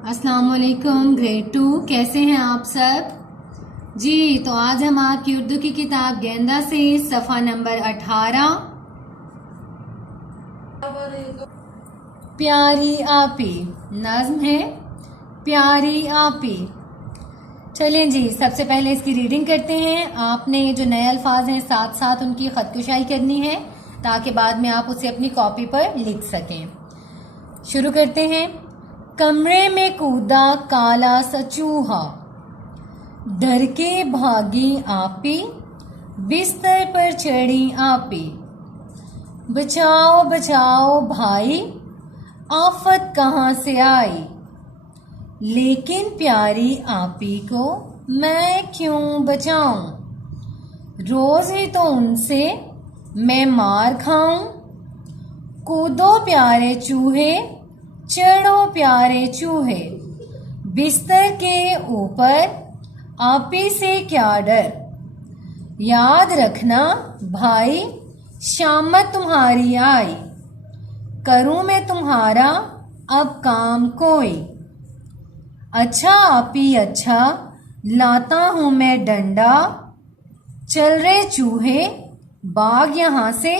अस्सलाम वालेकुम ग्रेड 2 कैसे हैं आप सब जी। तो आज हम आपकी उर्दू की किताब गेंदा से सफ़ा नंबर 18 प्यारी आपी नज्म है। प्यारी आपी। चलें जी, सबसे पहले इसकी रीडिंग करते हैं। आपने जो नए अल्फाज हैं साथ साथ उनकी खतकुशाई करनी है ताकि बाद में आप उसे अपनी कॉपी पर लिख सकें। शुरू करते हैं। कमरे में कूदा काला सा चूहा, डर के भागी आपी, बिस्तर पर चढ़ी आपी। बचाओ बचाओ भाई, आफत कहाँ से आई, लेकिन प्यारी आपी को मैं क्यों बचाऊं। रोज ही तो उनसे मैं मार खाऊं। कूदो प्यारे चूहे, चढ़ो प्यारे चूहे, बिस्तर के ऊपर आपी से क्या डर। याद रखना भाई, शामत तुम्हारी आई, करूं मैं तुम्हारा अब काम कोई। अच्छा आपी अच्छा, लाता हूं मैं डंडा, चल रहे चूहे भाग यहाँ से,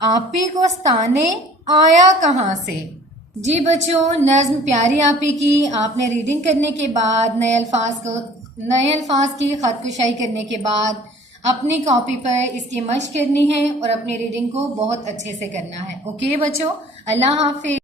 आपी को सताने आया कहाँ से। जी बच्चों, नज्म प्यारी आपी की आपने रीडिंग करने के बाद नए अल्फाज की खतकुशाई करने के बाद अपनी कॉपी पर इसकी मश्क करनी है और अपनी रीडिंग को बहुत अच्छे से करना है। ओके बच्चों, अल्लाह हाफिज।